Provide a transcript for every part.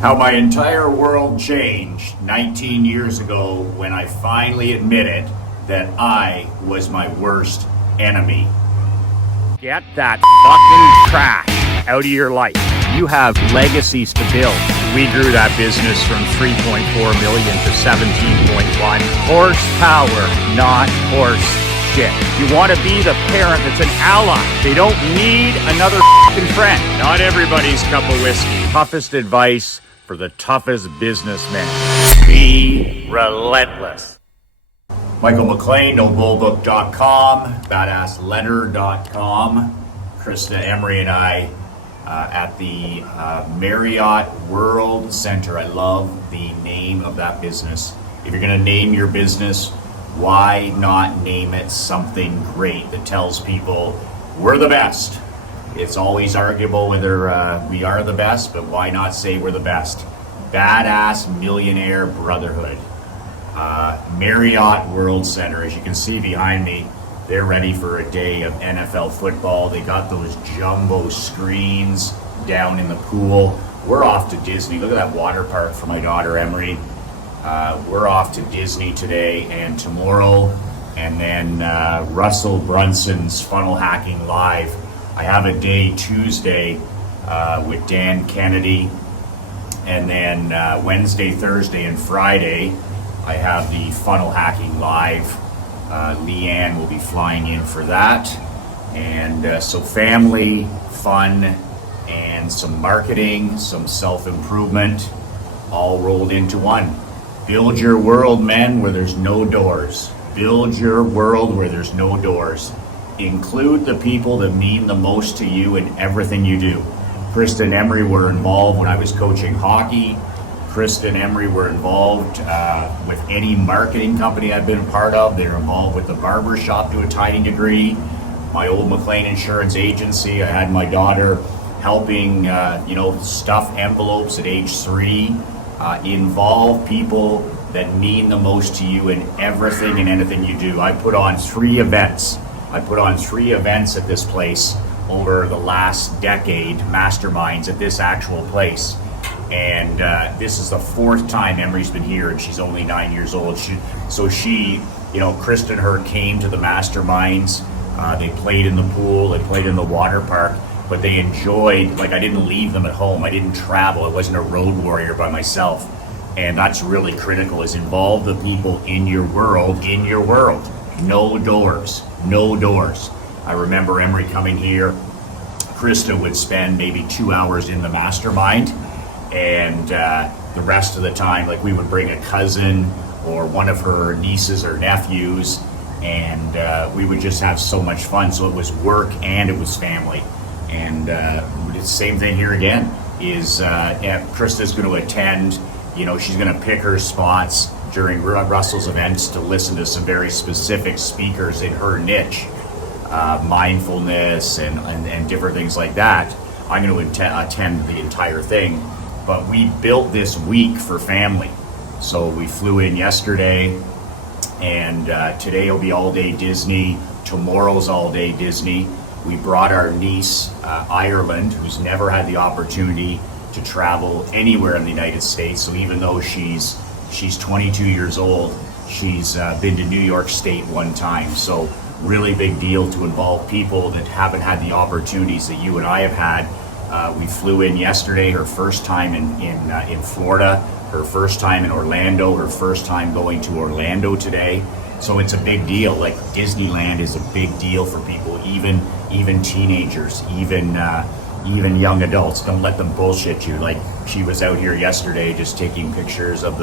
How my entire world changed 19 years ago when I finally admitted that I was my worst enemy. Get that fucking trash out of your life. You have legacies to build. We grew that business from 3.4 million to 17.1. Horsepower, not horse shit. You want to be the parent that's an ally. They don't need another fucking friend. Not everybody's cup of whiskey. Toughest advice for the toughest businessmen. Be relentless. Michael McLean, NoBullBook.com, BadassLetter.com. Krista Emery and I at the Marriott World Center. I love the name of that business. If you're going to name your business, why not name it something great that tells people we're the best? It's always arguable whether we are the best, but why not say we're the best? Badass Millionaire Brotherhood. Marriott World Center. As you can see behind me, they're ready for a day of NFL football. They got those jumbo screens down in the pool. We're off to Disney. Look at that water park for my daughter Emery. We're off to Disney today and tomorrow, and then Russell Brunson's Funnel Hacking Live. I have a day Tuesday with Dan Kennedy, and then Wednesday, Thursday, and Friday I have the Funnel Hacking Live. Leanne will be flying in for that, and so family, fun, and some marketing, some self-improvement, all rolled into one. Build your world, men, where there's no doors. Build your world where there's no doors. Include the people that mean the most to you in everything you do. Krista and Emery were involved when I was coaching hockey. Krista and Emery were involved with any marketing company I've been a part of. They were involved with the barber shop to a tiny degree. My old McLean Insurance Agency, I had my daughter helping, stuff envelopes at age 3. Involve people that mean the most to you in everything and anything you do. I put on 3 events. at this place over the last decade, masterminds at this actual place. And this is the 4th time Emery's been here, and she's only 9 years old. Krista and her came to the masterminds. They played in the pool, they played in the water park, but they enjoyed, I didn't leave them at home. I didn't travel. I wasn't a road warrior by myself. And that's really critical, is involve the people in your world. No doors, no doors. I remember Emery coming here. Krista would spend maybe 2 hours in the mastermind, and the rest of the time, we would bring a cousin or one of her nieces or nephews, and we would just have so much fun. So it was work and it was family. And the same thing here again is Krista's going to attend. She's going to pick her spots during Russell's events to listen to some very specific speakers in her niche, mindfulness and different things like that. I'm going to attend the entire thing. But we built this week for family. So we flew in yesterday, and today will be all day Disney. Tomorrow's all day Disney. We brought our niece, Ireland, who's never had the opportunity to travel anywhere in the United States. So even though she's 22 years old, she's been to New York State one time. So really big deal to involve people that haven't had the opportunities that you and I have had. We flew in yesterday, her first time in Florida, her first time in Orlando, her first time going to Orlando today. So it's a big deal. Disneyland is a big deal for people, even teenagers, even young adults. Don't let them bullshit you. She was out here yesterday just taking pictures of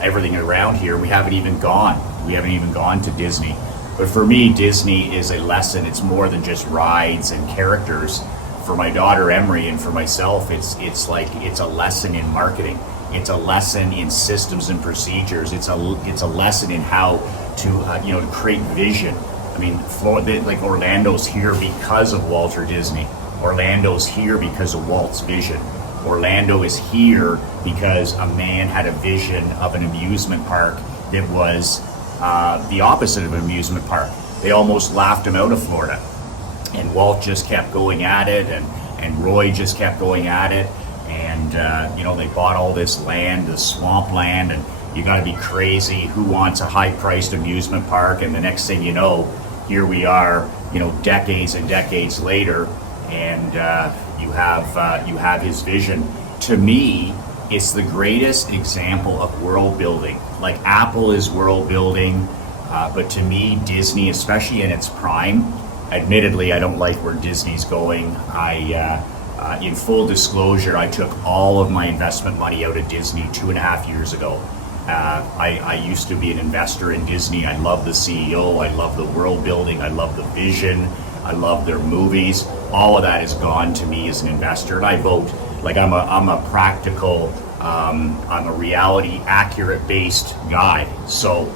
everything around here. We haven't even gone to Disney. But for me, Disney is a lesson. It's more than just rides and characters. For my daughter Emery and for myself, it's a lesson in marketing. It's a lesson in systems and procedures. It's a lesson in how to create vision. I mean, Orlando's here because of Walter Disney. Orlando's here because of Walt's vision. Orlando is here because a man had a vision of an amusement park that was the opposite of an amusement park. They almost laughed him out of Florida. And Walt just kept going at it, and Roy just kept going at it. And they bought all this land, the swamp land, and you got to be crazy. Who wants a high-priced amusement park? And the next thing you know, here we are, decades and decades later, and you have his vision. To me, it's the greatest example of world building. Like Apple is world building, but to me, Disney, especially in its prime, admittedly, I don't like where Disney's going. In full disclosure, I took all of my investment money out of Disney 2.5 years ago. I used to be an investor in Disney. I love the CEO. I love the world building. I love the vision. I love their movies. All of that is gone to me as an investor, and I vote. Like I'm a practical, I'm a reality accurate based guy. So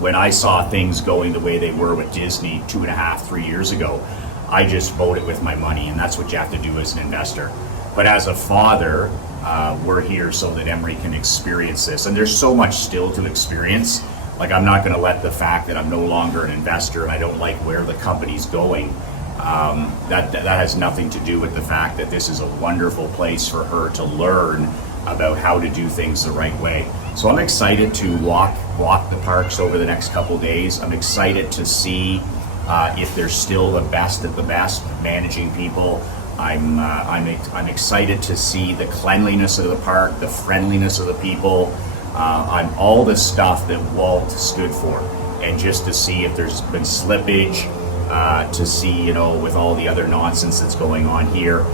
when I saw things going the way they were with Disney 2.5, 3 years ago, I just voted with my money, and that's what you have to do as an investor. But as a father, we're here so that Emery can experience this, and there's so much still to experience. Like I'm not going to let the fact that I'm no longer an investor and I don't like where the company's going, that has nothing to do with the fact that this is a wonderful place for her to learn about how to do things the right way. So I'm excited to walk the parks over the next couple days. I'm excited to see if they're still the best at the best managing people. I'm excited to see the cleanliness of the park, the friendliness of the people, all the stuff that Walt stood for, and just to see if there's been slippage, to see, with all the other nonsense that's going on here.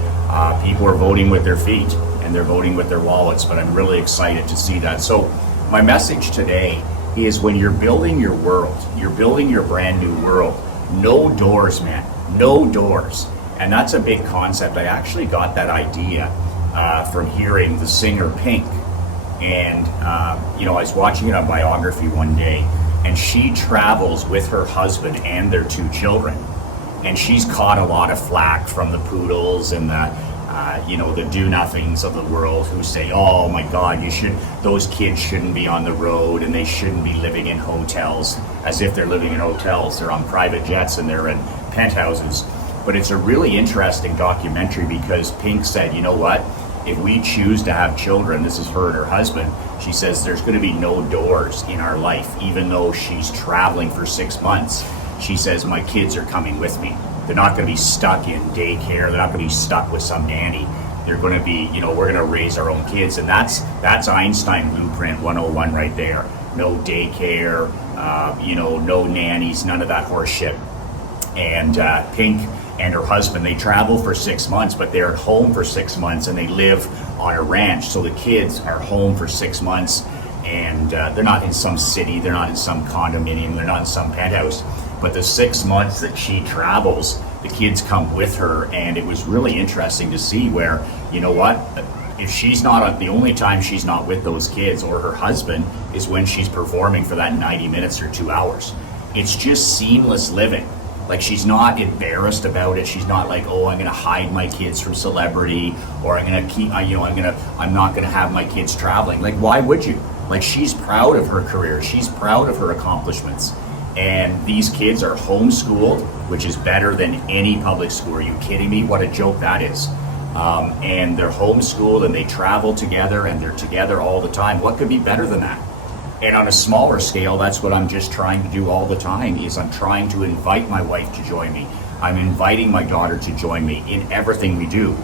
People are voting with their feet and they're voting with their wallets, but I'm really excited to see that. So my message today is when you're building your world, you're building your brand new world, no doors, man, no doors. And that's a big concept. I actually got that idea from hearing the singer Pink. And, I was watching a biography one day, and she travels with her husband and their 2 children. And she's caught a lot of flack from the poodles and the do-nothings of the world who say, oh my God, those kids shouldn't be on the road and they shouldn't be living in hotels, as if they're living in hotels. They're on private jets and they're in penthouses. But it's a really interesting documentary because Pink said, you know what? If we choose to have children, this is her and her husband, she says there's going to be no doors in our life, even though she's traveling for 6 months. She says, my kids are coming with me. They're not going to be stuck in daycare. They're not going to be stuck with some nanny. They're going to be, we're going to raise our own kids. And that's Einstein Blueprint 101 right there. No daycare, no nannies, none of that horse shit. And Pink and her husband, they travel for 6 months, but they're at home for 6 months and they live on a ranch. So the kids are home for 6 months and they're not in some city, they're not in some condominium, they're not in some penthouse. But the 6 months that she travels, the kids come with her, and it was really interesting to see where, if she's not, the only time she's not with those kids or her husband is when she's performing for that 90 minutes or 2 hours. It's just seamless living. Like she's not embarrassed about it. She's not like, oh, I'm going to hide my kids from celebrity, or I'm going to keep, I'm not going to have my kids traveling. Like, why would you? Like, she's proud of her career. She's proud of her accomplishments. And these kids are homeschooled, which is better than any public school. Are you kidding me? What a joke that is. And they're homeschooled and they travel together and they're together all the time. What could be better than that? And on a smaller scale, that's what I'm just trying to do all the time, is I'm trying to invite my wife to join me. I'm inviting my daughter to join me in everything we do.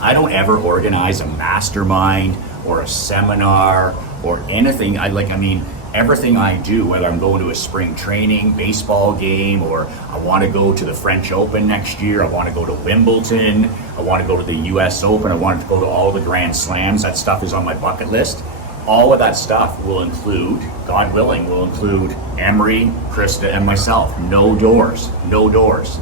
I don't ever organize a mastermind or a seminar or anything. Everything I do, whether I'm going to a spring training, baseball game, or I want to go to the French Open next year, I want to go to Wimbledon, I want to go to the US Open, I want to go to all the Grand Slams, that stuff is on my bucket list. All of that stuff will include, God willing, Emery, Krista, and myself. No doors, no doors.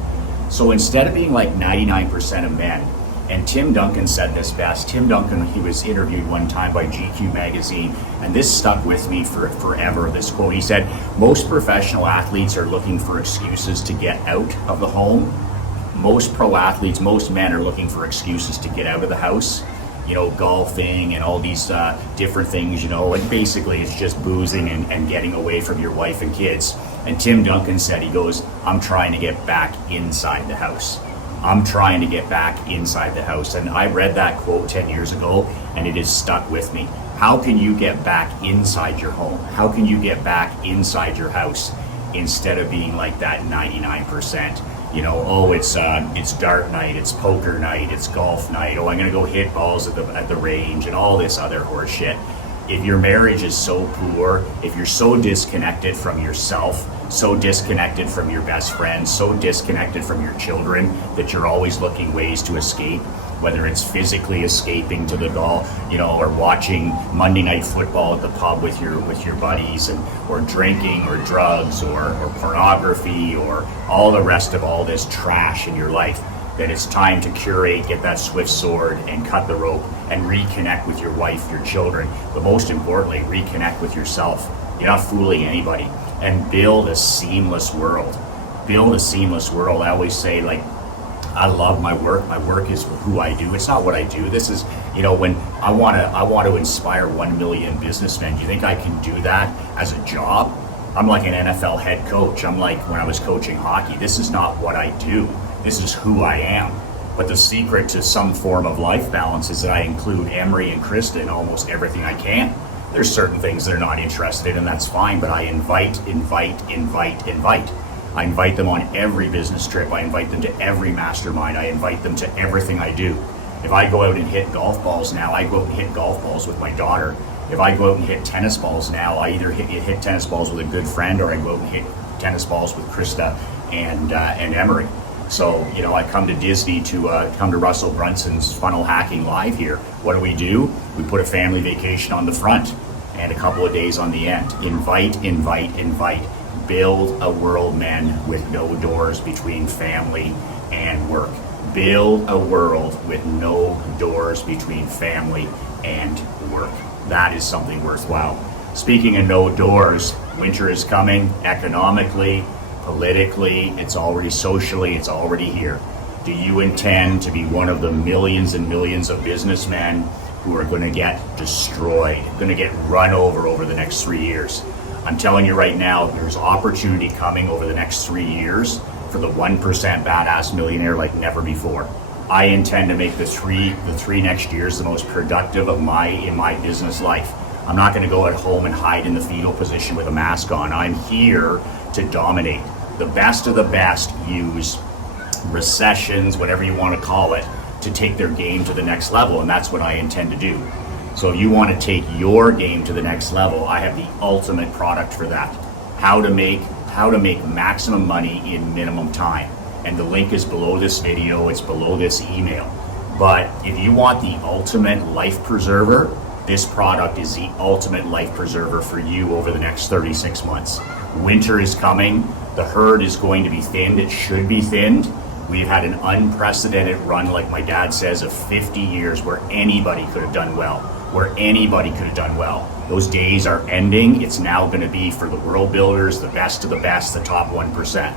So instead of being like 99% of men, and Tim Duncan said this best. Tim Duncan, he was interviewed one time by GQ magazine, and this stuck with me for forever, this quote. He said, most professional athletes are looking for excuses to get out of the home. Most pro athletes, most men are looking for excuses to get out of the house. Golfing and all these different things, and basically it's just boozing and getting away from your wife and kids. And Tim Duncan said, he goes, I'm trying to get back inside the house. I'm trying to get back inside the house. And I read that quote 10 years ago and it has stuck with me. How can you get back inside your home? How can you get back inside your house instead of being like that 99%? You know, oh, it's dart night, it's poker night, it's golf night. Oh, I'm gonna go hit balls at the range and all this other horse shit. If your marriage is so poor, if you're so disconnected from yourself, so disconnected from your best friends, so disconnected from your children that you're always looking ways to escape, whether it's physically escaping to the golf, you know, or watching Monday Night Football at the pub with your buddies, and or drinking or drugs or pornography or all the rest of all this trash in your life, that it's time to curate, get that swift sword and cut the rope and reconnect with your wife, your children, but most importantly, reconnect with yourself. You're not fooling anybody, and build a seamless world. Build a seamless world. I always say, like, I love my work. My work is who I do. It's not what I do. This is, you know, when I want to inspire 1 million businessmen. Do you think I can do that as a job? I'm like an NFL head coach. I'm like when I was coaching hockey. This is not what I do. This is who I am. But the secret to some form of life balance is that I include Emery and Krista in almost everything I can. There's certain things they're not interested in, and that's fine, but I invite. I invite them on every business trip. I invite them to every mastermind. I invite them to everything I do. If I go out and hit golf balls now, I go out and hit golf balls with my daughter. If I go out and hit tennis balls now, I either hit tennis balls with a good friend, or I go out and hit tennis balls with Krista and Emery. So, you know, I come to Disney to come to Russell Brunson's Funnel Hacking Live here. What do? We put a family vacation on the front and a couple of days on the end. Invite. Build a world, men, with no doors between family and work. Build a world with no doors between family and work. That is something worthwhile. Speaking of no doors, winter is coming economically, politically, it's already socially, it's already here. Do you intend to be one of the millions and millions of businessmen who are going to get destroyed, going to get run over the next 3 years? I'm telling you right now, there's opportunity coming over the next 3 years for the 1% badass millionaire like never before. I intend to make the three next years the most productive in my business life. I'm not going to go at home and hide in the fetal position with a mask on. I'm here to dominate. The best of the best use recessions, whatever you want to call it, to take their game to the next level, and that's what I intend to do. So if you want to take your game to the next level, I have the ultimate product for that. How to make maximum money in minimum time. And the link is below this video, it's below this email. But if you want the ultimate life preserver, this product is the ultimate life preserver for you over the next 36 months. Winter is coming, the herd is going to be thinned, it should be thinned. We've had an unprecedented run, like my dad says, of 50 years where anybody could have done well. Those days are ending. It's now going to be for the world builders, the best of the best, the top 1%.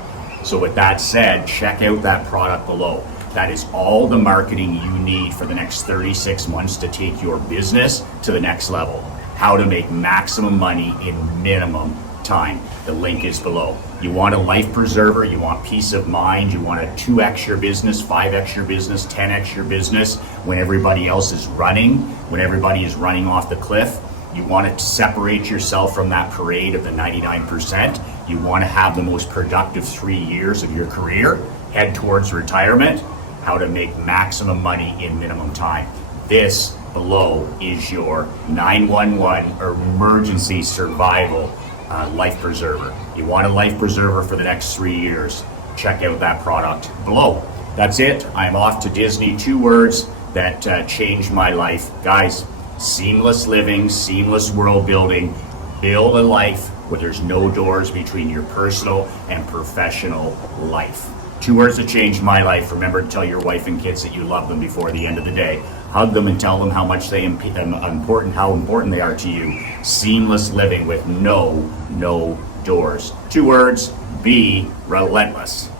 So with that said, check out that product below. That is all the marketing you need for the next 36 months to take your business to the next level. How to make maximum money in minimum time. The link is below. You want a life preserver, you want peace of mind, you want to 2x your business, 5x your business, 10x your business when everybody else is running, when everybody is running off the cliff. You want to separate yourself from that parade of the 99%. You want to have the most productive 3 years of your career, head towards retirement. How to make maximum money in minimum time. This below is your 911 emergency survival life preserver. You want a life preserver for the next 3 years, check out that product below. That's it. I'm off to Disney. 2 words that changed my life. Guys, seamless living, seamless world building. Build a life where there's no doors between your personal and professional life. 2 words that changed my life. Remember to tell your wife and kids that you love them before the end of the day. Hug them and tell them how much how important they are to you. Seamless living with no doors. 2 words, be relentless.